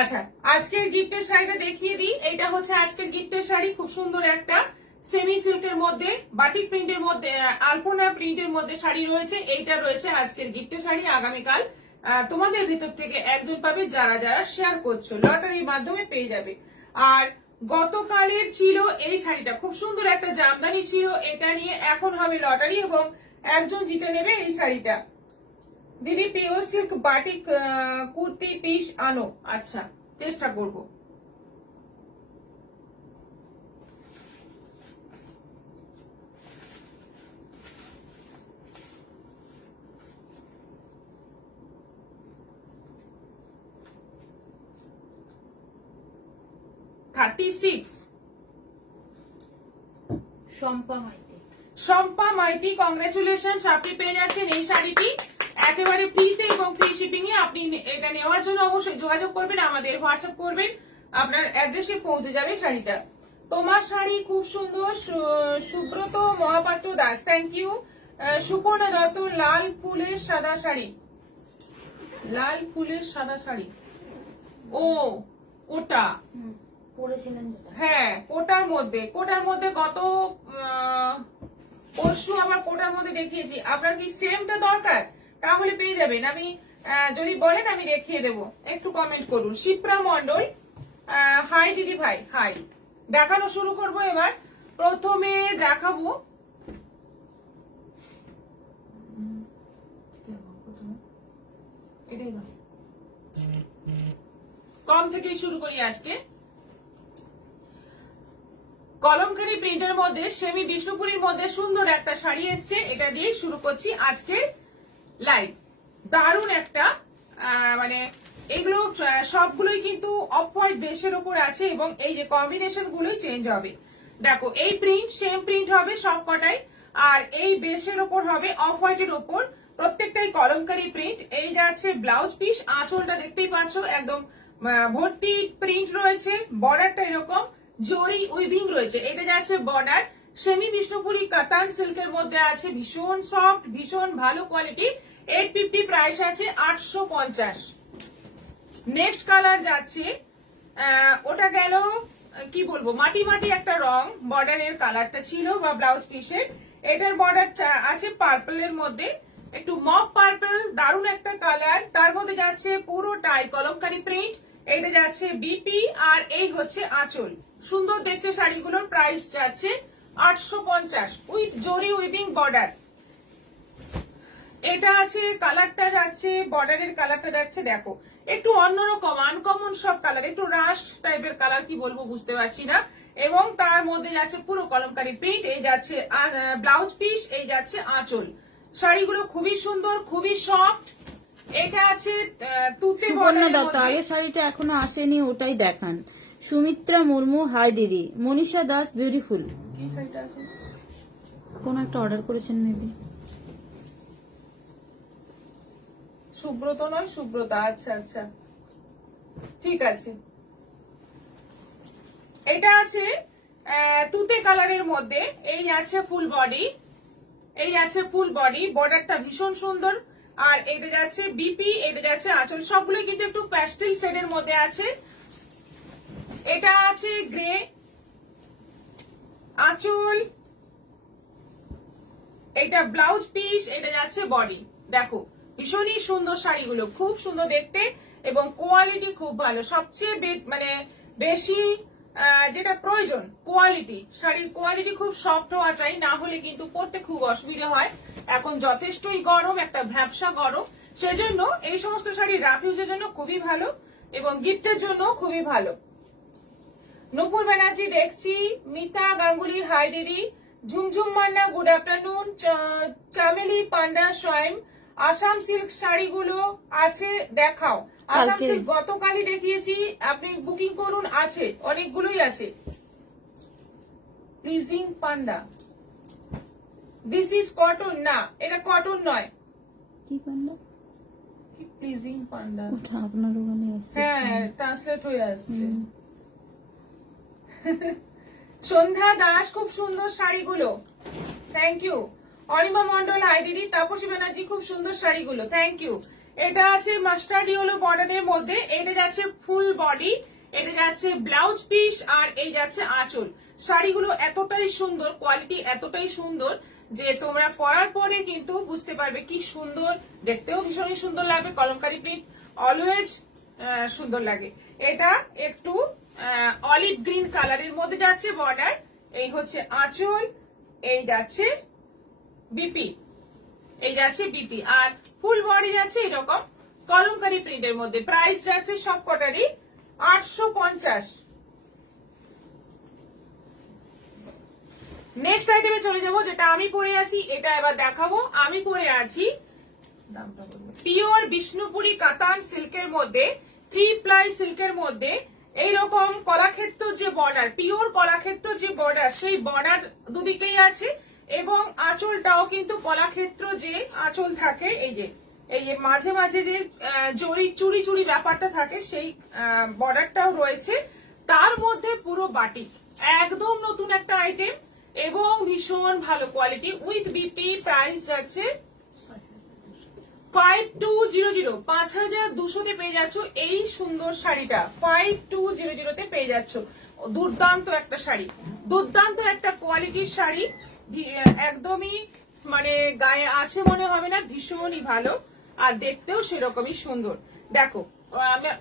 আচ্ছা, আজকের গিফটের শাড়িটা দেখিয়ে দিই। এইটা হচ্ছে আজকের গিফটের শাড়ি, খুব সুন্দর একটা সেমি সিল্কের মধ্যে বাটিক প্রিন্টের মধ্যে আলপনা প্রিন্টের মধ্যে শাড়ি রয়েছে। এইটা রয়েছে আজকের গিফটের শাড়ি। আগামীকাল তোমাদের ভিতর থেকে একজন পাবে যারা যারা শেয়ার করছো, লটারির মাধ্যমে পেয়ে যাবে। আর গতকালের ছিল এই শাড়িটা, খুব সুন্দর একটা জামদানি ছিল, এটা নিয়ে এখন হবে লটারি এবং একজন জিতে নেবে এই শাড়িটা। দিদি pure silk batik kurti piece আনো। আচ্ছা, চেষ্টা করব। শম্পা মাইতি, কংগ্রেচুলেশন, আপনি পেয়ে যাচ্ছেন এই শাড়িটি একেবারে ফ্রিতে এবং ফ্রি শিপিং এ। আপনি এটা নেওয়ার জন্য অবশ্যই যোগাযোগ করবেন, আমাদের হোয়াটসঅ্যাপ করবেন, আপনার অ্যাড্রেসে পৌঁছে যাবে শাড়িটা। তোমার শাড়ি খুব সুন্দর, সুব্রত মহাপাত্র দাস, থ্যাংক ইউ। সুপর্ণা দত্ত, লাল ফুলের সাদা শাড়ি, লাল ফুলের সাদা শাড়ি, ও কোটা পড়েছিলেন। হ্যাঁ, কোটার মধ্যে গত পরশু আবার কোটার মধ্যে দেখিয়েছি। আপনার কি সেমটা দরকার? তাহলে পেয়ে যাবেন। আমি যদি বলেন আমি দেখিয়ে দেব, একটু কমেন্ট করুন। শিপ্রা মন্ডল, হাই দিদি ভাই, হাই। দেখানো শুরু করব এবার। প্রথমে দেখাবো কম থেকেই শুরু করি আজকে। কলমকারী প্রিন্টের মধ্যে সেমি বিষ্ণুপুরীর মধ্যে সুন্দর একটা শাড়ি এসছে, এটা দিয়ে শুরু করছি আজকে লাইভ। দারুণ একটা মানে এগুলো সবগুলোই কিন্তু অফ হোয়াইট বেসের উপর আছে এবং এই যে কম্বিনেশন গুলোই চেঞ্জ হবে। দেখো, এই প্রিন্ট সেম প্রিন্ট হবে সব কটাই, আর এই বেসের উপর হবে অফ হোয়াইটের উপর, প্রত্যেকটাই কলমকারী প্রিন্ট। এই যাচ্ছে ব্লাউজ পিস, আঁচলটা দেখতেই পাচ্ছ একদম ভর্তি প্রিন্ট রয়েছে, বর্ডারটা এরকম জরি উইভিং রয়েছে। এটা যাচ্ছে বর্ডার, সেমি বিষ্ণুপুরি কাতান সিল্কের মধ্যে আছে, ভীষণ সফট, ভীষণ ভালো কোয়ালিটি। 850, প্রাইস আছে 850। নেক্সট কালার যাচ্ছে, ওটা গেল কি বলবো, মাটি মাটি একটা রং বর্ডারের কালারটা ছিল বা ব্লাউজ পিসের। এটার বর্ডার আছে পার্পলের মধ্যে, একটু মফ পার্পল, দারুণ একটা কালার। তার মধ্যে যাচ্ছে পুরোটাই কলমকারী প্রিন্ট। এটা যাচ্ছে বিপি, আর এই হচ্ছে আঁচল। সুন্দর দেখতে শাড়িগুলোর প্রাইস যাচ্ছে 850 উইথ জরি উইভিং বর্ডার। এটা আছে কালারটা যাচ্ছে, বর্ডারের কালারটা যাচ্ছে, দেখো একটু অন্যরকম আনকমন সব কালার, একটু রাস্ট টাইপের কালার, কি বলবো বুঝতে পারছি না। এবং তার মধ্যে যাচ্ছে পুরো কলমকারী প্রিন্ট। এই যাচ্ছে ব্লাউজ পিস, এই যাচ্ছে আঁচল। শাড়িগুলো খুবই সুন্দর, খুবই সফট। এটা আছে তুতে সুপর্ণা দত্ত, আগের শাড়িটা এখনো আসেনি, ওটাই দেখান। সুমিত্রা মুর্মু, হাই দিদি। মনীষা দাস, বিউটিফুল। কি শাড়িটা আছে? কোন একটা অর্ডার করেছেন মেবি। সুব্রত নয়, সুব্রতা, আচ্ছা আচ্ছা, ঠিক আছে। এটা আছে তুতে কালারের মধ্যে, এই আছে ফুল বডি, এই আছে ফুল বডি, বর্ডারটা ভীষণ সুন্দর। আর এটা যাচ্ছে বিপি, এটা যাচ্ছে আঁচল, সবগুলো কিন্তু একটু প্যাস্টেল শেডের মধ্যে আছে। এটা আছে গ্রে, আঁচল, এটা ব্লাউজ পিস, এটা যাচ্ছে বডি। দেখো ভীষণই সুন্দর শাড়িগুলো, খুব সুন্দর দেখতে এবং কোয়ালিটি খুব ভালো। সবচেয়ে মানে বেশি যেটা প্রয়োজন কোয়ালিটি, শাড়ির কোয়ালিটি খুব সফট হওয়া চাই, না হলে কিন্তু পরতে খুব অসুবিধা হয়। এখন যথেষ্টই গরম, একটা ভ্যাপসা গরম, সেজন্য এই সমস্ত শাড়ি রাফ ইউজের জন্য খুবই ভালো এবং গিফটের জন্য খুবই ভালো। নূপুর ব্যানার্জি দেখছি, মিতা গাঙ্গুলি, হাই দিদি। Jhumjhum Manna, good afternoon. চামেলি পান্ডা, সোয়েম। আসাম সিল্ক শাড়িগুলো আছে দেখাও। আসাম সিল্ক গতকালই দেখিয়েছি, আপনি বুকিং করুন, আছে অনেকগুলোই আছে। Pleasing panda, this is cotton, না এটা কটন নয়। কি পান্ডা? কি প্লিজিং পান্ডা? ওটা আপনার ওখানে আছে। হ্যাঁ, ট্রান্সলেট হয়ে আসছে। সন্ধ্যা দাস, খুব সুন্দর শাড়িগুলো, thank you. Anima Mondal, hi দিদি। তাপসী ব্যানার্জি, খুব সুন্দর শাড়িগুলো, থ্যাংক ইউ। এটা আছে মাস্টার্ড ইয়েলো বর্ডারের মধ্যে, এটা যাচ্ছে ফুল বডি, এটা যাচ্ছে ব্লাউজ পিস, আর এই যাচ্ছে আঁচল। শাড়িগুলো এতটাই সুন্দর, কোয়ালিটি এতটাই সুন্দর যে তোমরা পরার পরে কিন্তু বুঝতে পারবে কি সুন্দর, দেখতেও ভীষণই সুন্দর লাগবে। কলমকারী প্রিন্ট অলওয়েজ সুন্দর লাগে। এটা একটু অলিভ গ্রিন কালারের মধ্যে যাচ্ছে বর্ডার, এই হচ্ছে আঁচল, এই যাচ্ছে বিপি, এই যাচ্ছে বিপি, আর ফুল বডি যাচ্ছে এরকম কলমকারী প্রিন্টের মধ্যে। প্রাইস যাচ্ছে সব কটারই 850। নেক্সট আইটেমে চলে যাবো, যেটা আমি পরে আছি, এটা এবার দেখাবো। আমি পরে আছি পিওর বিষ্ণুপুরি কাতান সিল্কের মধ্যে, 3 প্লাই সিল্কের মধ্যে এইরকম কলাক্ষেত্র যে বর্ডার, পিওর কলাক্ষেত্র যে বর্ডার, সেই বর্ডার দুদিকেই আছে, এবং আঁচলটাও কিন্তু কলাক্ষেত্র যে আঁচল থাকে, এই যে মাঝে মাঝে যে চুরি চুরি ব্যাপারটা থাকে, সেই বর্ডারটাও রয়েছে। তার মধ্যে পুরো বাটিক, একদম নতুন একটা আইটেম এবং ভীষণ ভালো কোয়ালিটি উইথ বিপি। প্রাইস যাচ্ছে 5200, 5200 পেয়ে যাচ্ছ এই সুন্দর শাড়িটা, 5200 তে পেয়ে যাচ্ছ। দুর্দান্ত একটা শাড়ি, দুর্দান্ত একটা কোয়ালিটির শাড়ি, একদমই মানে গায়ে আছে মনে হবে না, ভীষণই ভালো, আর দেখতেও সেরকমই সুন্দর। দেখো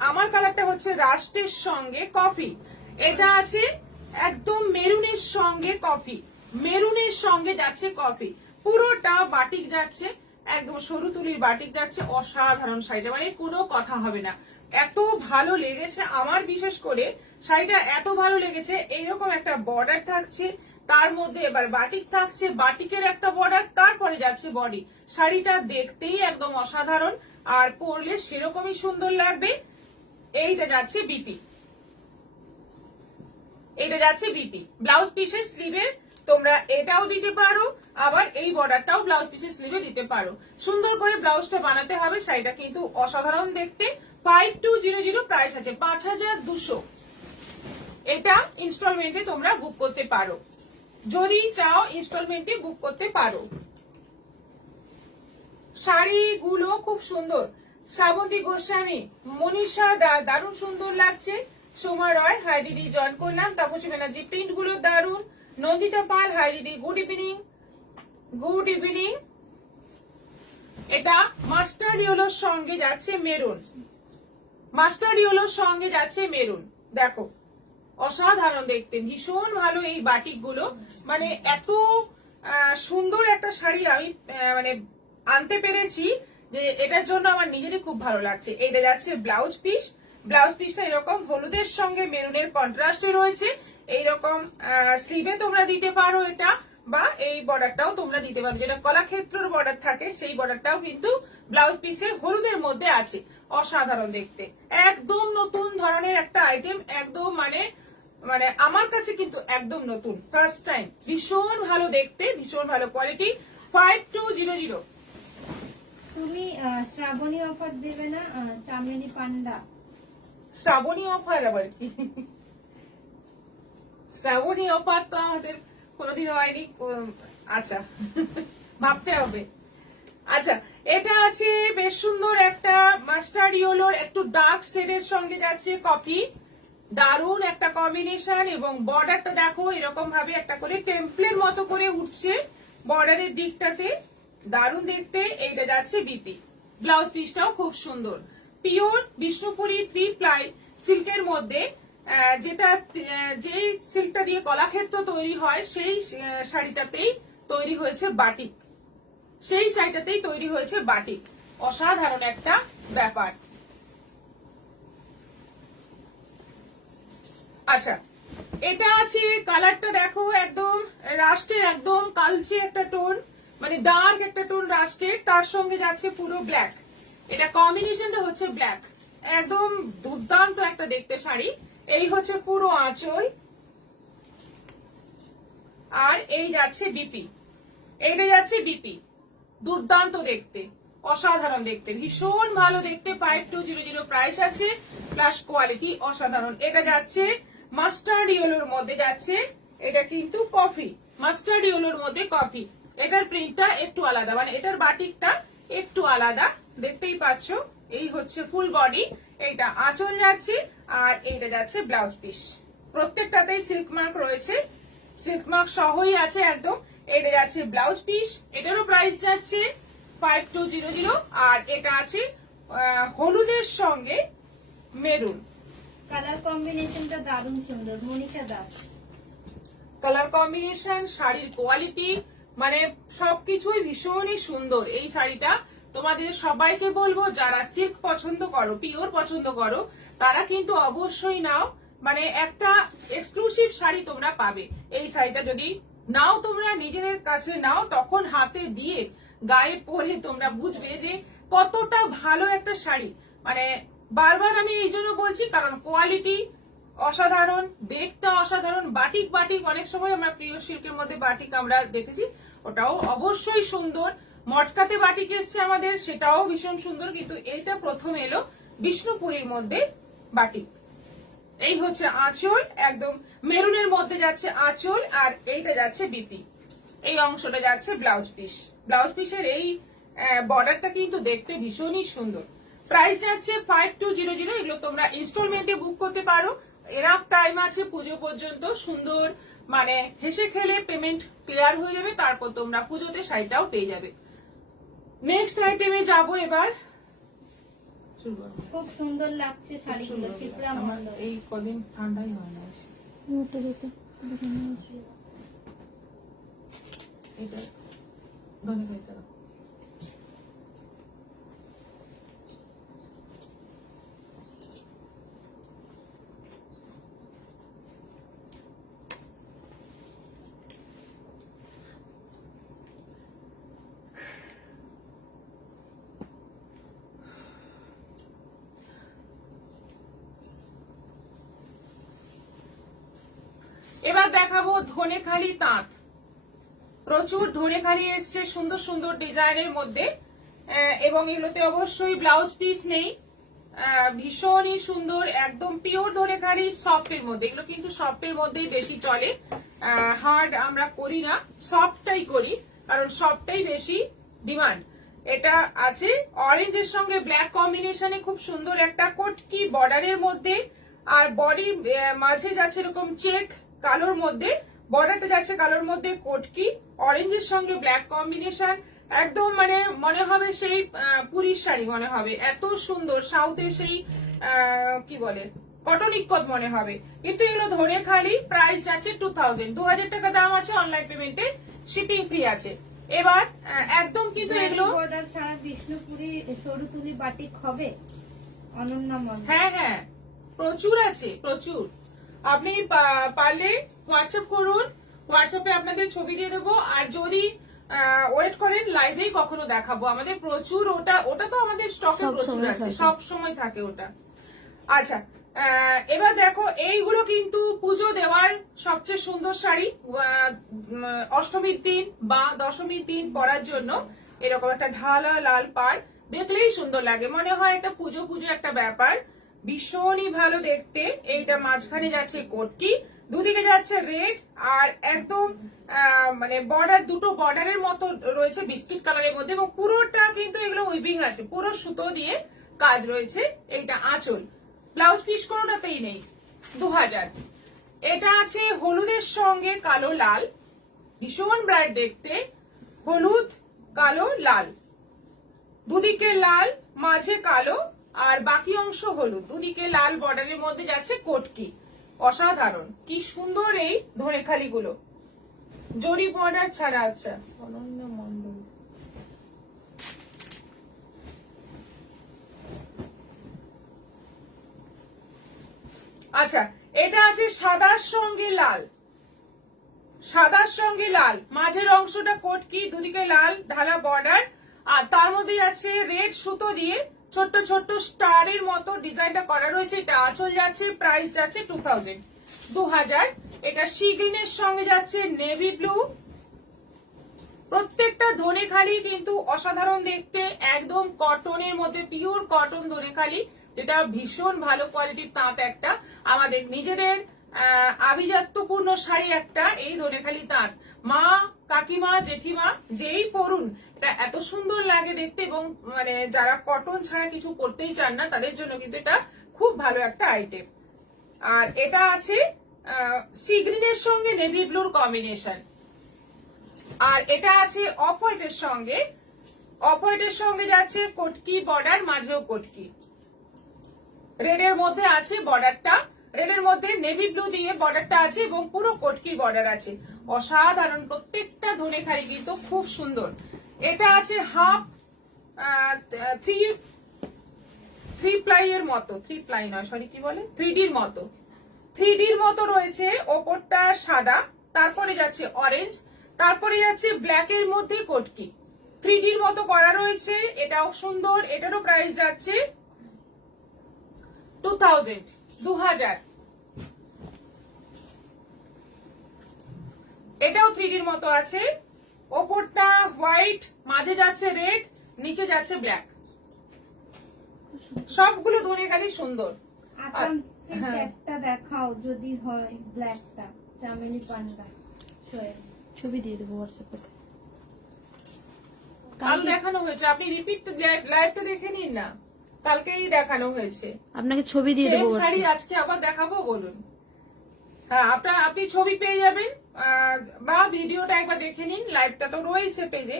আমার কালারটা হচ্ছে রাস্টের সঙ্গে কফি, এটা আছে একদম মেরুনের সঙ্গে কফি, মেরুনের সঙ্গে যাচ্ছে কফি, পুরোটা বাটিক যাচ্ছে, একদম সরু তুলির বাটিক যাচ্ছে। অসাধারণ শাড়িটা, মানে কোনো কথা হবে না, এত ভালো লেগেছে আমার। বিশেষ করে শাড়িটা এত ভালো লেগেছে, এইরকম একটা বর্ডার থাকছে, তার মধ্যে এবার বাটিক থাকছে, বাটিকের একটা বর্ডার, তারপরে যাচ্ছে বডি। শাড়িটা দেখতেই একদম অসাধারণ, আর পরলে সেরকমই সুন্দর লাগবে। এইটা যাচ্ছে বিপি, এটা যাচ্ছে বিপি। ব্লাউজ পিসের স্লিভে তোমরা এটাও দিতে পারো, আবার এই বর্ডারটাও ব্লাউজ পিসের স্লিভে দিতে পারো। সুন্দর করে ব্লাউজটা বানাতে হবে। শাড়িটা কিন্তু অসাধারণ দেখতে। 5200, প্রাইস আছে 5200। এটা ইনস্টলমেন্টে তোমরা বুক করতে পারো, যদি চাও ইনস্টলমেন্টে বুক করতে পারো। শাড়িগুলো খুব সুন্দর। শ্রাবন্তী গোস্বামী, মনীষা দারুণ সুন্দর লাগছে। সোমা রয়, হাই দিদি জয়েন করলাম। তাপসী ব্যানার্জি, প্রিন্ট গুলো দারুণ। নন্দিতা পাল, হাই দিদি, গুড ইভিনিং, গুড ইভিনিং। এটা মাস্টার্ড ইয়েলোর সঙ্গে যাচ্ছে মেরুন, মাস্টার্ড ইয়েলোর সঙ্গে যাচ্ছে মেরুন। দেখো অসাধারণ দেখতে, ভীষণ ভালো এই বাটিক গুলো, মানে এত সুন্দর একটা শাড়ি আমি মানে আনতে পেরেছি যে এটার জন্য আমার নিজেরই খুব ভালো লাগছে। এটা যাচ্ছে ব্লাউজ পিস, ব্লাউজ পিসটা এরকম হলুদের সঙ্গে মেরুনের কন্ট্রাস্টে রয়েছে। এইরকম স্লিভে তোমরা দিতে পারো এটা, বা এই বর্ডারটাও তোমরা দিতে পারো, যেটা কলাক্ষেত্রের বর্ডার থাকে সেই বর্ডারটাও কিন্তু ব্লাউজ পিসে হলুদের মধ্যে আছে। অসাধারণ দেখতে, একদম নতুন ধরনের একটা আইটেম, একদম মানে মানে আমার কাছে কিন্তু একদম নতুন, ফার্স্ট টাইম। ভীষণ ভালো দেখতে, ভীষণ ভালো কোয়ালিটি। 5200। তুমি শ্রাবণী অফার দেবে না? চামেলি পান্ডা, শ্রাবণী অফার আবার কি? শ্রাবণী অফার তো আমাদের কোনোদিন হয়নি। আচ্ছা ভাবতে হবে। আচ্ছা, এটা আছে বেশ সুন্দর একটা মাস্টার্ড ইয়েলোর একটু ডার্ক শেডের সঙ্গে যাচ্ছে কফি, দারুণ একটা কম্বিনেশন। এবং বর্ডারটা দেখো এরকম ভাবে একটা করে টেম্পলের মতো করে উঠছে বর্ডারের দিকটাতে, দারুণ দেখতে। এইটা যাচ্ছে বিপি। ব্লাউজ পিসটাও খুব সুন্দর, পিওর বিষ্ণুপুরি 3 প্লাই সিল্কের মধ্যে, যেটা যে সিল্কটা দিয়ে কলাক্ষেত্র তৈরি হয় সেই শাড়িটাতেই তৈরি হয়েছে বাটিক, সেই শাড়িটাতেই তৈরি হয়েছে বাটিক। অসাধারণ একটা ব্যাপার। আচ্ছা, এটা আছে কালারটা দেখো একদম রাস্টের, একদম কালচে একটা টোন, মানে ডার্ক একটা টোন রাস্টের, তার সঙ্গে যাচ্ছে পুরো ব্ল্যাক। এটা কম্বিনেশনটা হচ্ছে ব্ল্যাক, একদম দুর্দান্ত একটা দেখতে শাড়ি। এই হচ্ছে পুরো আঁচল, আর এই যাচ্ছে বিপি, এইটা যাচ্ছে বিপি। দুর্দান্ত দেখতে, অসাধারণ দেখতে, ভীষণ ভালো দেখতে। 5200 প্রাইস আছে, প্লাস কোয়ালিটি অসাধারণ। এটা যাচ্ছে মাস্টার্ড ইয়েলোর মধ্যে যাচ্ছে, এটা কিন্তু কফি, মাস্টার্ড ইয়েলোর মধ্যে কফি। এটার প্রিন্টটা একটু আলাদা, মানে এটার বাটিকটা একটু আলাদা, দেখতেই পাচ্ছ, এই হচ্ছে ফুল বডি, এইটা আঁচল যাচ্ছে আর এইটা যাচ্ছে ব্লাউজ পিস। প্রত্যেকটাতেই সিল্ক মার্ক রয়েছে, সিল্ক মার্ক সহই আছে একদম। এটা যাচ্ছে ব্লাউজ পিস, এটারও প্রাইস যাচ্ছে 5200। আর এটা আছে হলুদের সঙ্গে মেরুন। কালার কম্বিনেশনটা দারুণ সুন্দর। মনীষা দাস। কালার কম্বিনেশন, শাড়ির কোয়ালিটি, মানে সবকিছুই ভীষণই সুন্দর। এই শাড়িটা তোমাদের সবাইকে বলবো, যারা সিল্ক পছন্দ করো, পিওর পছন্দ করো, তারা কিন্তু অবশ্যই নাও। মানে একটা এক্সক্লুসিভ শাড়ি তোমরা পাবে। এই শাড়িটা যদি নাও, তোমরা নিজেদের কাছে নাও, তখন হাতে দিয়ে গায়ে পরে তোমরা বুঝবে যে কতটা ভালো একটা শাড়ি। মানে বারবার আমি এই জন্য বলছি, কারণ কোয়ালিটি অসাধারণ, দেখতে অসাধারণ। বাটিক বাটিক অনেক সময় আমরা প্রিয় সিল্কের মধ্যে বাটিক আমরা দেখেছি, ওটাও অবশ্যই সুন্দর। মটকাতে বাটিক এসছে আমাদের, সেটাও ভীষণ সুন্দর। কিন্তু এইটা প্রথম এলো বিষ্ণুপুরীর মধ্যে বাটিক। এই হচ্ছে আঁচল, একদম মেরুনের মধ্যে যাচ্ছে আঁচল, আর এইটা যাচ্ছে বিপি, এই অংশটা যাচ্ছে ব্লাউজ পিস। ব্লাউজ পিসের এই বর্ডারটা কিন্তু দেখতে ভীষণই সুন্দর। প্রাইস যাচ্ছে 5200। এগুলো তোমরা ইনস্টলমেন্টে বুক করতে পারো, এনাফ টাইম আছে পুজো পর্যন্ত। সুন্দর, মানে হেসে খেলে পেমেন্ট ক্লিয়ার হয়ে যাবে, তারপর তোমরা পুজোতে শাড়িটাও পেয়ে যাবে। নেক্সট আইটেমে যাবো এবার। খুব সুন্দর লাগছে শাড়িগুলো। শিপ্রা মণ্ডল। এই কদিন ঠান্ডাই হয় না, এটা ধন্যবাদ। এবার দেখাবো ধনেখালি তাঁত। প্রচুর ধনেখালি এসছে সুন্দর সুন্দর ডিজাইনের মধ্যে, এবং এগুলোতে অবশ্যই ব্লাউজ পিস নেই। ভীষণই সুন্দর, একদম পিওর ধনেখালি সফটের মধ্যে। এগুলো কিন্তু সফটের মধ্যেই বেশি চলে, হার্ড আমরা করি না, সফটটাই করি, কারণ সফটটাই বেশি ডিমান্ড। এটা আছে অরেঞ্জের সঙ্গে ব্ল্যাক কম্বিনেশনে, খুব সুন্দর একটা কটকি বর্ডারের মধ্যে। আর বডি মাঝে যাচ্ছে এরকম চেক কালোর মধ্যে, বর্ডারটা যাচ্ছে কালোর মধ্যে, কটকি অরেঞ্জের সঙ্গে ব্ল্যাক কম্বিনেশন। একদম মানে মনে হবে সেই পুরীর শাড়ি মনে হবে, এত সুন্দর। সাউথের সেই কি বলে কটন ইক্কত মনে হবে। কিন্তু এগুলো ধরে খালি, প্রাইস যাচ্ছে 2000 টাকা দাম আছে, অনলাইন পেমেন্টে শিপিং ফ্রি আছে। এবার একদম কিন্তু এগুলো বর্ডার ছাড়া বিষ্ণুপুরি সরু তুলি বাটিক হবে। অনন্যা মণ্ডল। হ্যাঁ হ্যাঁ, প্রচুর আছে, প্রচুর। আপনি পারলে হোয়াটসঅ্যাপ করুন, হোয়াটসঅ্যাপে আপনাদের ছবি দিয়ে দেবো। আর যদি ওয়েট করেন, লাইভেই কখনো দেখাবো। আমাদের প্রচুর, ওটা তো আমাদের স্টকে প্রচুর আছে, সব সময় থাকে ওটা। আচ্ছা, এবার দেখো, এইগুলো কিন্তু পুজো দেওয়ার সবচেয়ে সুন্দর শাড়ি। অষ্টমীর দিন বা দশমীর দিন পরার জন্য এরকম একটা ঢালা লাল পাড় দেখলেই সুন্দর লাগে, মনে হয় একটা পুজো পুজো একটা ব্যাপার। ভীষণই ভালো দেখতে। এইটা মাঝখানে যাচ্ছে কটকি, দুদিকে যাচ্ছে রেড, আর একদম মানে বর্ডার, দুটো বর্ডারের মতো রয়েছে বিস্কিট কালারের মধ্যে, এবং পুরোটা কিন্তু এগুলো উইভিং আছে, পুরো সুতো দিয়ে কাজ রয়েছে। এইটা আঁচল, ব্লাউজ পিস কোনোটাতেই নেই। 2000। এটা আছে হলুদের সঙ্গে কালো লাল, ভীষণ ব্রাইট দেখতে, হলুদ কালো লাল, দুদিকে লাল, মাঝে কালো, আর বাকি অংশ হলুদ, দুদিকে লাল বর্ডারের মধ্যে যাচ্ছে কটকি। অসাধারণ, কি সুন্দর এই ধনেখালি গুলো, জরি বর্ডার ছাড়া। আচ্ছা, অনন্য মণ্ডল। আচ্ছা, এটা আছে সাদার সঙ্গে লাল, সাদার সঙ্গে লাল, মাঝের অংশটা কটকি, দুদিকে লাল ঢালা বর্ডার, আর তার মধ্যে যাচ্ছে রেড সুতো দিয়ে ছোট্ট ছোট্ট স্টারের মতো ডিজাইনটা করা রয়েছে। এটা আঁচল যাচ্ছে, প্রাইস যাচ্ছে 2000। এটা সি গ্রিনের সঙ্গে যাচ্ছে নেভি ব্লু। প্রত্যেকটা ধনেখালি কিন্তু অসাধারণ দেখতে, একদম কটনের মধ্যে, পিওর কটন ধনেখালি, যেটা ভীষণ ভালো কোয়ালিটির তাঁত। একটা আমাদের নিজেদের আভিজাত্যপূর্ণ শাড়ি একটা এই ধনেখালি তাঁত। মা, কাকিমা, জেঠিমা যেই পরুন, এটা এত সুন্দর লাগে দেখতে, এবং মানে যারা কটন ছাড়া কিছু পরতেই চান না তাদের জন্য কিন্তু এটা খুব ভালো একটা আইটেম। আর এটা আছে সি গ্রিনের সঙ্গে নেভি ব্লুর কম্বিনেশন। আর এটা আছে অফ হোয়াইটের সঙ্গে, অফ হোয়াইটের সঙ্গে যাচ্ছে কটকি বর্ডার, মাঝেও কটকি। রেডের মধ্যে আছে বর্ডারটা, রেডের মধ্যে নেভি ব্লু দিয়ে বর্ডারটা আছে এবং পুরো কটকি বর্ডার আছে। অসাধারণ, প্রত্যেকটা ধনেখালি কিন্তু খুব সুন্দর। এটা আছে হাফ থ্রি প্লাই এর মতো, থ্রি প্লাই নয় সরি কি বলে, 3Dর মতো, 3Dর মতো রয়েছে। ওপরটা সাদা, তারপরে যাচ্ছে অরেঞ্জ, তারপরে যাচ্ছে ব্ল্যাক এর মধ্যে কটকি, 3Dর মতো করা রয়েছে। এটাও সুন্দর, এটারও প্রাইস যাচ্ছে 2000। এটাও 3Dর মতো আছে। ওপরটা হোয়াইট, মাঝে যাচ্ছে রেড, নিচে যাচ্ছে ব্ল্যাক। সবগুলো ধনেখালি সুন্দর। আসাম একটা দেখাও যদি হয়, ব্ল্যাকটা চামেলি পান্ডা ছবি দিয়ে দেবো হোয়াটসঅ্যাপে। কাল দেখানো হয়েছে, আপনি রিপিট লাইভটা দেখে নিন না, কালকেই দেখানো হয়েছে। আপনাকে ছবি দিয়ে দেবো সেম শাড়ি আজকে আবার দেখাবো বলুন। হ্যাঁ, আপনি ছবি পেয়ে যাবেন বা ভিডিওটা একবার দেখে নিন, লাইভটা তো রয়েছে পেজে।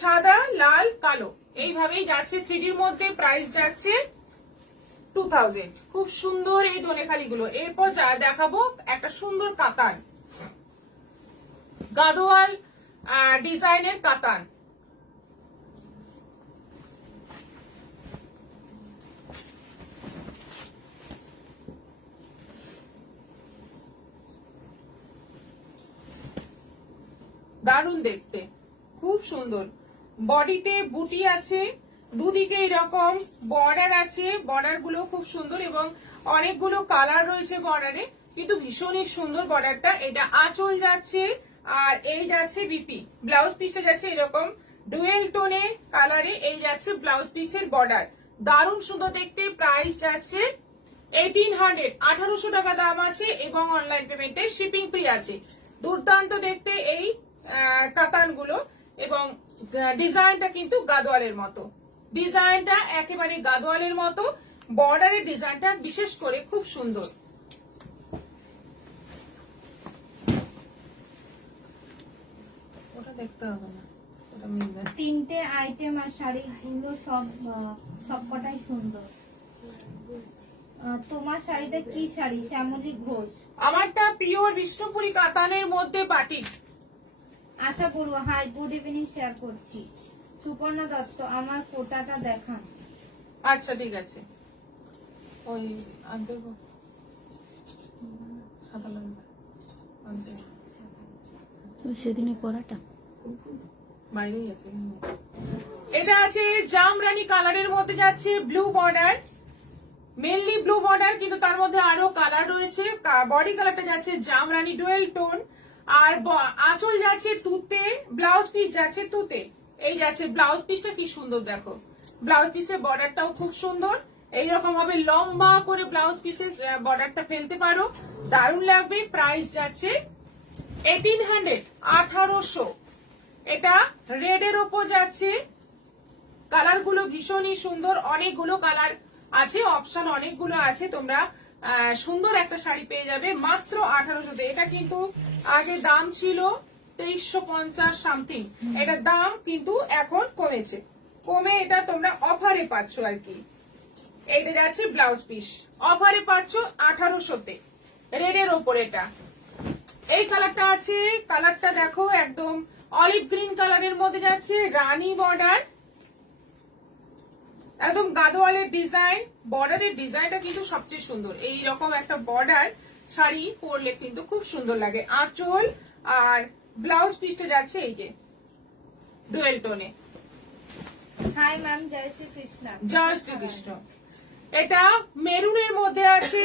সাদা, লাল, কালো এইভাবেই যাচ্ছে 3Dর মধ্যে। প্রাইস যাচ্ছে 2000। খুব সুন্দর এই ধনেখালিগুলো। এরপর যা দেখাবো একটা সুন্দর কাতান, গাদোয়াল ডিজাইনের কাতান। দারুণ দেখতে, খুব সুন্দর। বডিতে বুটি আছে, দুদিকে এরকম বর্ডার আছে, বর্ডার গুলো খুব সুন্দর এবং অনেকগুলো কালার রয়েছে বর্ডারে, কিন্তু ভীষণই সুন্দর বর্ডারটা। এটা আঁচল যাচ্ছে আর এই যাচ্ছে বিপি। ব্লাউজ পিসটা যাচ্ছে এরকম ডুয়েল টোনে কালারে, এই যাচ্ছে ব্লাউজ পিসের বর্ডার। দারুণ সুন্দর দেখতে। প্রাইস যাচ্ছে 1800, 1800 টাকা দাম আছে এবং অনলাইন পেমেন্টে শিপিং ফ্রি আছে। দুর্দান্ত দেখতে এই কাতানগুলো, এবং ডিজাইনটা কিন্তু গাদোয়ালের মতো, ডিজাইনটা একেবারে গাদোয়ালের মতো। বর্ডারের ডিজাইনটা বিশেষ করে খুব সুন্দর। ওটা দেখতে হবে না, ওটা মিলবে। 3টে আইটেম আর শাড়িগুলো সবকটাই সুন্দর। তোমার শাড়িটা কি শাড়ি? শ্যামলী ঘোষ। আমারটা পিওর বিষ্ণুপুরি কাতানের মধ্যে বাটিক। আশা করবো। হাই, গুড ইভিনিং শেয়ার করছি। সুপর্ণা দত্ত, আমার কোটাটা দেখান। আচ্ছা ঠিক আছে, ওই আনতে সাদা লঙ্কা আনতে সেদিনে পরাটা বাইরেই আছে। এটা আছে জামরানি কালারের মধ্যে যাচ্ছে blue border, mainly blue border, কিন্তু তার মধ্যে আরো কালার রয়েছে। বডি কালারটা যাচ্ছে জামরানি ডুয়েল টোন, আর আঁচল যাচ্ছে তুতে, ব্লাউজ পিস যাচ্ছে তুতে। এই যাচ্ছে ব্লাউজ পিসটা, কি সুন্দর দেখো। ব্লাউজ পিসের বর্ডারটাও খুব সুন্দর, এইরকম ভাবে লম্বা করে ব্লাউজ পিসের বর্ডারটা ফেলতে পারো, দারুণ লাগবে। প্রাইস যাচ্ছে 1800, 1800। এটা রেড এর ওপর যাচ্ছে। কালার গুলো ভীষণই সুন্দর, অনেকগুলো কালার আছে, অপশন অনেকগুলো আছে। তোমরা সুন্দর একটা শাড়ি পেয়ে যাবে মাত্র 1800-তে। এটা কিন্তু আগে দাম ছিল 2350 সামথিং, এটার দাম কিন্তু এখন কমেছে, কমে এটা তোমরা অফারে পাচ্ছ আর কি। এইটা যাচ্ছে ব্লাউজ পিস, অফারে পাচ্ছ 1800-তে, রেড এর ওপর। এটা এই কালারটা আছে, কালারটা দেখো একদম অলিভ গ্রিন কালারের মধ্যে যাচ্ছে, রানী বর্ডার, একদম গাদোয়ালের ডিজাইন। বর্ডারের ডিজাইনটা কিন্তু সবচেয়ে সুন্দর, এই রকম একটা বর্ডার শাড়ি পরলে কিন্তু খুব সুন্দর লাগে। আঁচল আর ব্লাউজ পিসটা যাচ্ছে এই যে ডুয়েল টোনে। হাই ম্যাম, জয় শ্রী কৃষ্ণ। জয় শ্রীকৃষ্ণ। এটা মেরুনের মধ্যে আছে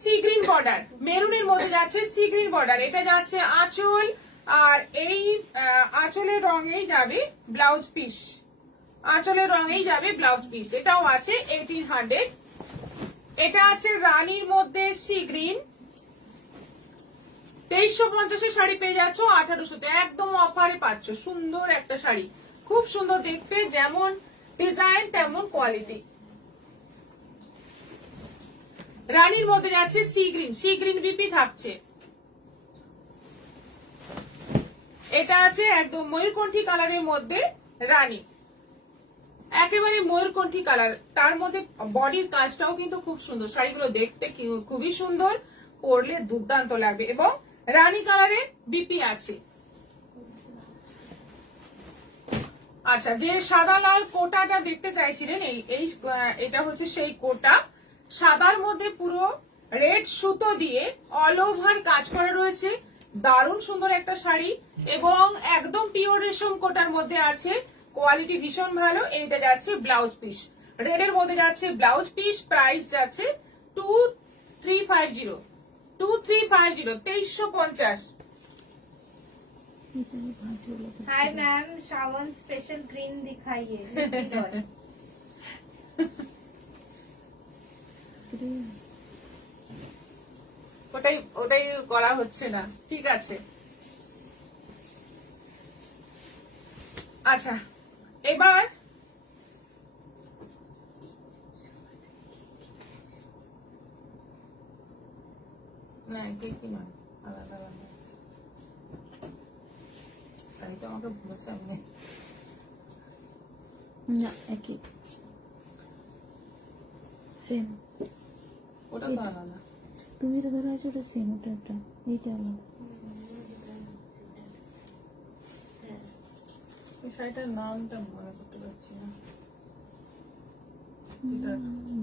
সি গ্রিন বর্ডার, মেরুনের মধ্যে যাচ্ছে সি গ্রিন বর্ডার। এটা যাচ্ছে আঁচল, আর এই আঁচলের রঙেই যাবে ব্লাউজ পিস, আঁচলের রঙেই যাবে ব্লাউজ পিস। এটাও আছে 1800। এটা আছে রানীর মধ্যে সি গ্রিন, 2350 শাড়ি পেয়ে যাচ্ছ 1800-তে, একদম অফারে পাচ্ছ। সুন্দর একটা শাড়ি, খুব সুন্দর দেখতে, যেমন ডিজাইন তেমন কোয়ালিটি। রানীর মধ্যে যাচ্ছে সি গ্রিন বিপি থাকছে। এটা আছে একদম ময়ূরকণ্ঠী কালারের মধ্যে রানী, একেবারে ময়ূরকণ্ঠী কালার, তার মধ্যে বডির কাজটাও কিন্তু খুব সুন্দর। শাড়িগুলো দেখতে খুবই সুন্দর, পরলে দুর্দান্ত লাগবে। এবং রানী কালারের বিপি আছে। আচ্ছা, যে সাদা লাল কোটাটা দেখতে চাইছিলেন, এটা হচ্ছে সেই কোটা। সাদার মধ্যে পুরো রেড সুতো দিয়ে অল ওভার কাজ করা রয়েছে, দারুণ সুন্দর একটা শাড়ি। এবং একদম পিওর রেশম কোটার মধ্যে আছে, কোয়ালিটি ভীষণ ভালো। এইটা যাচ্ছে ব্লাউজ পিস, রেড এর মধ্যে যাচ্ছে ব্লাউজ পিস। প্রাইস যাচ্ছে 2350, 2350। हाय मैम, सावन स्पेशल ग्रीन दिखाइए। ওটাই করা হচ্ছে না, ঠিক আছে। আচ্ছা, এবার না কি নয়, আলাদা আলাদা তাই তো আমাকে বলছে আমি না একই সেম। ওটা তো আলাদা। তুমি এটা ধরো আছে, ওটা সেম, ওটা একটা, এইটা আলাদা। এই শাড়িটার নামটা মনে করতে পারছি না।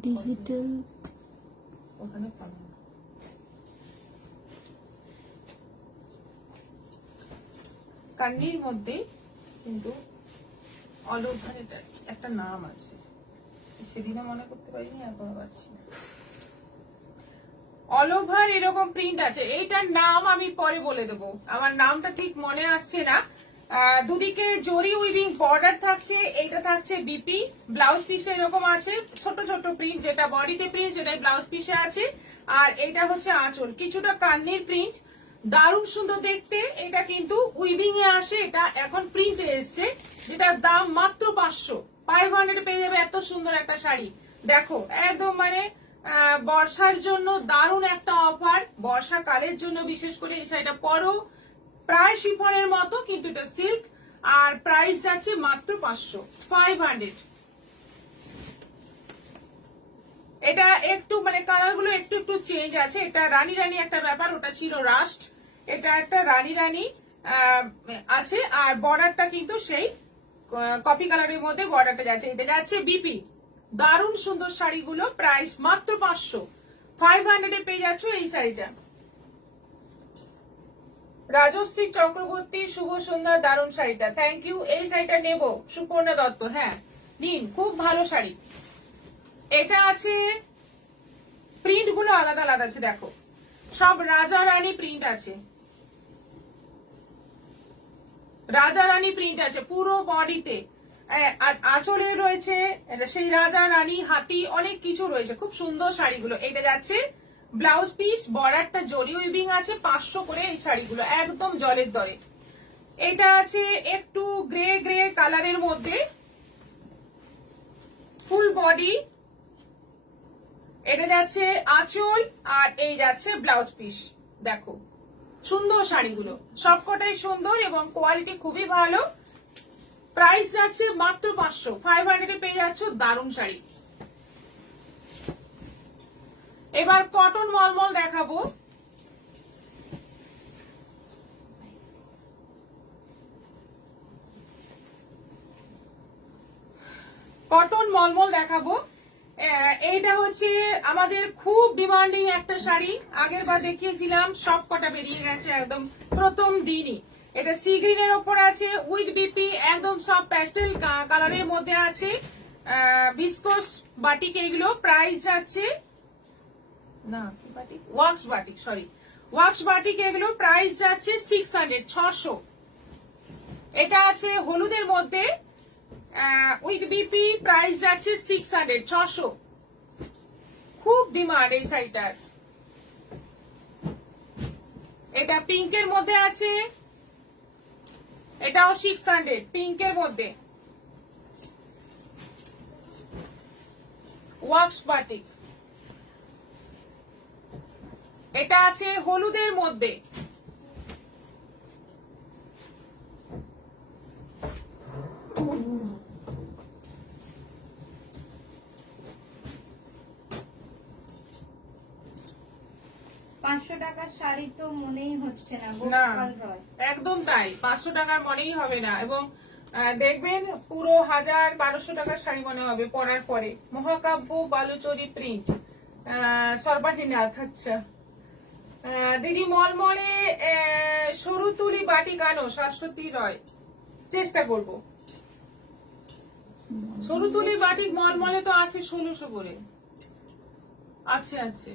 ডিজিটাল ওখানে পাবো না। কান্নির মধ্যে কিন্তু অল ওভার এটা একটা নাম আছে, সেদিনও মনে করতে পারিনি, এখনো পারছি না। অল ওভার এরকম প্রিন্ট আছে, এইটার নাম আমি পরে বলে দেবো, আমার নামটা ঠিক মনে আসছে না। দুদিকে জরি উইভিং বর্ডার থাকছে, এইটা থাকছে বিপি। ব্লাউজ পিসটা এরকম আছে, ছোট ছোট প্রিন্ট, যেটা বডিতে প্রিন্ট সেটাই ব্লাউজ পিসে আছে। আর এটা হচ্ছে আঁচল, কিছুটা কান্নির প্রিন্ট, দারুণ সুন্দর দেখতে। এটা কিন্তু উইভিং এ আসে, এটা এখন প্রিন্টে এসছে, যেটার দাম মাত্র 500 পেয়ে যাবে। এত সুন্দর একটা শাড়ি দেখো, একদম মানে বর্ষার জন্য দারুণ একটা অফার, বর্ষাকালের জন্য বিশেষ করে এই শাড়িটা পরো। প্রায় শিফনের মতো, কিন্তু এটা সিল্ক। আর প্রাইস যাচ্ছে মাত্র 500। এটা একটু মানে কালার গুলো একটু একটু চেঞ্জ আছে। এটা রানী রানী একটা ব্যাপার, ওটা ছিল রাস্ট, এটা একটা রানী রানী আছে। আর বর্ডারটা কিন্তু সেই কপি কালারের মধ্যে বর্ডারটা যাচ্ছে। এটা যাচ্ছে বিপি, দারুণ সুন্দর শাড়িগুলো, প্রাইস মাত্র 500 পেয়ে যাচ্ছ এই শাড়িটা। রাজশ্রী চক্রবর্তী, শুভ সন্ধ্যা, দারুণ শাড়িটা, থ্যাংক ইউ। এই শাড়িটা নেব, সুপর্ণা দত্ত, হ্যাঁ নিন, খুব ভালো শাড়ি। এটা আছে, প্রিন্ট গুলো আলাদা আলাদা আছে, দেখো সব রাজা রানী প্রিন্ট আছে, রাজা রানী প্রিন্ট আছে পুরো বডিতে। আঁচলে রয়েছে সেই রাজা রানী, হাতি, অনেক কিছু রয়েছে, খুব সুন্দর শাড়িগুলো। এটা যাচ্ছে ব্লাউজ পিস, বর্ডারটা জরি উইভিং আছে, 500 করে এই শাড়িগুলো, একদম জলের দরে। এটা আছে একটু গ্রে গ্রে কালারের মধ্যে, ফুল বডি। এটা যাচ্ছে আঁচল, আর এই যাচ্ছে ব্লাউজ পিস। দেখো সুন্দর শাড়িগুলো, সবকটাই সুন্দর এবং কোয়ালিটি খুবই ভালো। প্রাইস যাচ্ছে মাত্র 500 পেয়ে যাচ্ছ দারুণ শাড়ি। এবার কটন মলমল দেখাবো। কটন মলমল দেখাবো। এইটা হচ্ছে আমাদের খুব ডিমান্ডিং একটা শাড়ি, আগের বার দেখিয়েছিলাম, সব কটা বেরিয়ে গেছে একদম প্রথম দিনই। এটা সি গ্রিনের ওপর আছে, উইথ বিপি, একদম সব প্যাস্টেল কালারের মধ্যে আছে, ভিসকোস বাটিক এগুলো। প্রাইস যাচ্ছে না batik, wax batik, sorry wax batik এগুলো। প্রাইস যাচ্ছে 600। এটা আছে হলুদের মধ্যে উইথ বিপি, প্রাইস যাচ্ছে 600। খুব ডিমান্ড এই শাড়িটার। এটা পিঙ্কের মধ্যে আছে, এটাও 600 পিঙ্কের মধ্যে, ওয়াক্স বাটিক। এটা আছে হলুদের মধ্যে, টাকার শাড়ি তো মনেই হচ্ছে না, না গোপাল রয়। একদম তাই, 500 টাকার মনেই হবে না। এবং দেখবেন পুরো 1000-1200 টাকার শাড়ি মনে হবে পরার পরে। মহাকাব্য বালুচরি প্রিন্ট, সর্বাধিনাথ। আচ্ছা দিদি, মলমলে সরু তুলি বাটি কানো, শাশ্বতী রয়। চেষ্টা করব। সরু তুলি বাটি মলমলে তো আছে 1600 করে। আছে আছে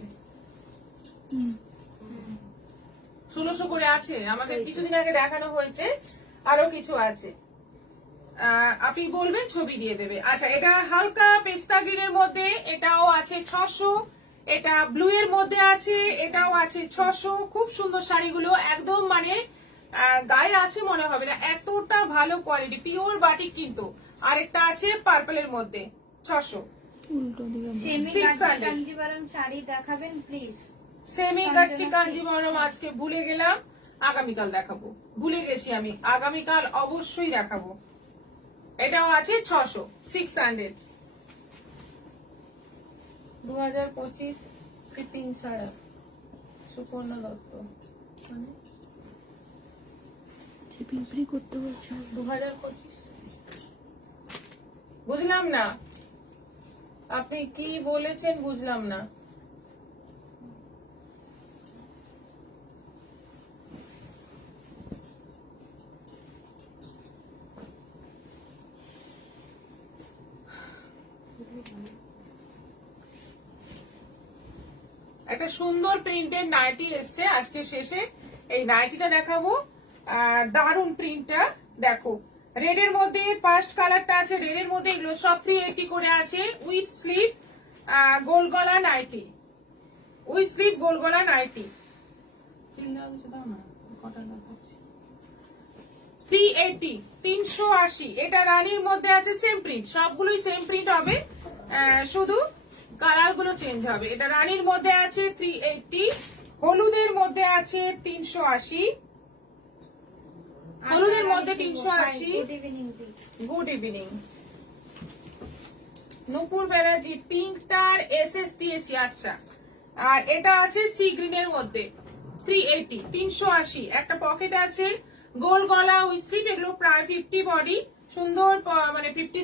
1600 করে আছে, আমাদের কিছুদিন আগে দেখানো হয়েছে, আরো কিছু আছে। আপনি বলবেন, ছবি দিয়ে দেবে। আচ্ছা, এটা হালকা পেস্তা গ্রিনের মধ্যে, এটাও আছে 600। এটা ব্লু এর মধ্যে আছে, এটাও আছে 600। খুব সুন্দর শাড়িগুলো, একদম মানে গায়ে আছে মনে হবে না, এতটা ভালো কোয়ালিটি, পিওর বাটিক কিন্তু। আরেকটা আছে পার্পলের মধ্যে 600। সেমি 600 কাঞ্জিভারম শাড়ি দেখাবেন প্লিজ। সেমি গাট্টি কাঞ্জিভরম আজকে ভুলে গেলাম, আগামীকাল দেখাবো। ভুলে গেছি আমি, আগামীকাল অবশ্যই দেখাবো। এটাও আছে 600, 600। 2025 শিপিং ছাড়া। সুপর্ণা দত্ত, মানে শিপিং ফ্রি করতে বলছো? 2025 বুঝলাম না, আপনি কি বলেছেন বুঝলাম না। একটা সুন্দর প্রিন্টের নাইটি এসছে আজকে শেষে, এই নাইটিটা দেখাবো। দারুন প্রিন্টটা দেখো, রেড এর মধ্যে ফার্স্ট কালারটা আছে, রেড এর মধ্যে এগুলো সব 380 করে আছে, উইথ স্লিভ গোল গলা নাইটি, উইথ স্লিভ গোল গলা নাইটি। 380, 380। এটা রানীর মধ্যে আছে, সেম প্রিন্ট, সবগুলোই সেম প্রিন্ট হবে, শুধু কালার গুলো চেঞ্জ হবে। এটা রানীর মধ্যে আছে 380, হলুদের মধ্যে আছে 380, হলুদের মধ্যে 380। গুড ইভিনিং নূপুর ব্যানার্জি, পিঙ্কটার এসএস দিয়েছি। আচ্ছা, আর এটা আছে সি গ্রিনের মধ্যে 380, 380। একটা পকেট আছে, গোল গলা উইথ স্লিভ, এগুলো প্রায় 50 বডি, সুন্দর মানে 50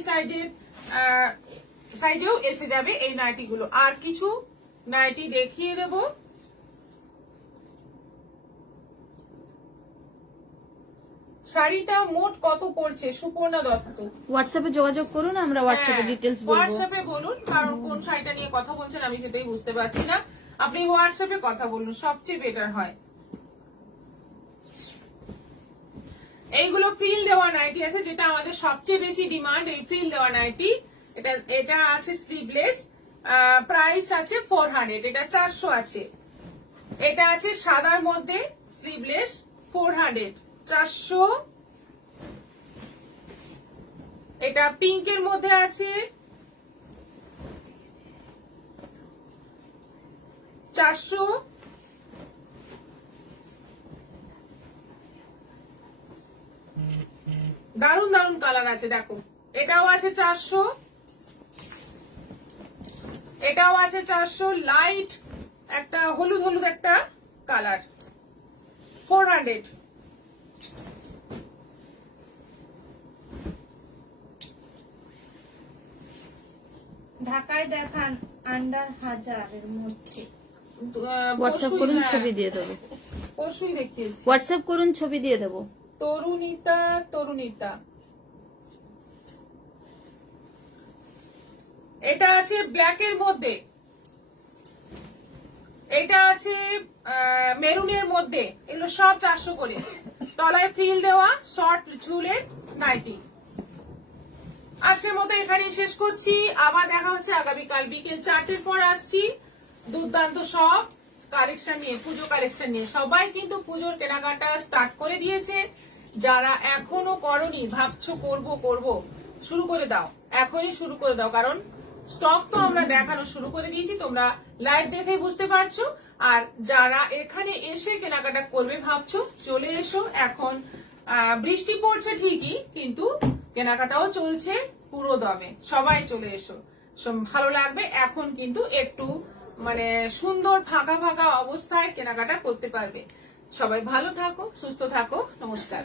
সাইজেও এসে যাবে এই নাইটি গুলো। আর কিছু নাইটি দেখিয়ে দেব। শাড়িটা মোট কত পড়ছে? সুপর্ণা দত্ত, হোয়াটসঅ্যাপে যোগাযোগ করুন, আমরা হোয়াটসঅ্যাপে ডিটেলস বলবো। হোয়াটসঅ্যাপে বলুন, কারণ কোন শাড়িটা নিয়ে কথা বলছেন আমি সেটাই বুঝতে পারছি না। আপনি হোয়াটসঅ্যাপে কথা বলুন, সবচেয়ে বেটার হয়। এইগুলো ফ্রিল দেওয়া নাইটি আছে, যেটা আমাদের সবচেয়ে বেশি ডিমান্ড, এই ফ্রিল দেওয়া নাইটি। এটা আছে স্লিভলেস, প্রাইস আছে 400, এটা 400 আছে। এটা আছে সাদার মধ্যে স্লিভলেস, 400, 400। এটা পিঙ্কের মধ্যে আছে 400। দারুন দারুন কালার আছে, দেখো এটাও আছে 400, এটাও আছে 400, লাইট একটা হলুদ হলুদ একটা কালার, 400। ঢাকায় দেখান আন্ডার 1000-এর মধ্যে। হোয়াটসঅ্যাপ করুন, ছবি দিয়ে দেবো। পরশুই দেখিয়েছি। হোয়াটসঅ্যাপ করুন, ছবি দিয়ে দেবো। তরুণীতা, তরুণীতা, এটা আছে ব্ল্যাকের মধ্যে, এটা আছে মেরুনের মধ্যে, এগুলো সব 400 করে। তলায় ফ্রিল দেওয়া শর্ট ঝুলের নাইটি। আজকের মতো এখানেই শেষ করছি, আবার দেখা হচ্ছে আগামীকাল বিকেল 4টের পর আসছি। দুর্দান্ত সব কালেকশন নিয়ে, পুজো কালেকশন নিয়ে। সবাই কিন্তু পুজোর কেনাকাটা স্টার্ট করে দিয়েছে। যারা এখনো করনি, ভাবছো করব, শুরু করে দাও, এখনই শুরু করে দাও। কারণ স্টক তো আমরা দেখানো শুরু করে দিয়েছি, তোমরা লাইভ দেখে বুঝতে পারছো। আর যারা এখানে এসে কেনাকাটা করবে ভাবছো, চলে এসো। এখন বৃষ্টি পড়ছে ঠিকই, কিন্তু কেনাকাটাও চলছে পুরো দমে। সবাই চলে এসো, ভালো লাগবে। এখন কিন্তু একটু মানে সুন্দর ফাঁকা ফাঁকা অবস্থায় কেনাকাটা করতে পারবে। সবাই ভালো থাকো, সুস্থ থাকো, নমস্কার।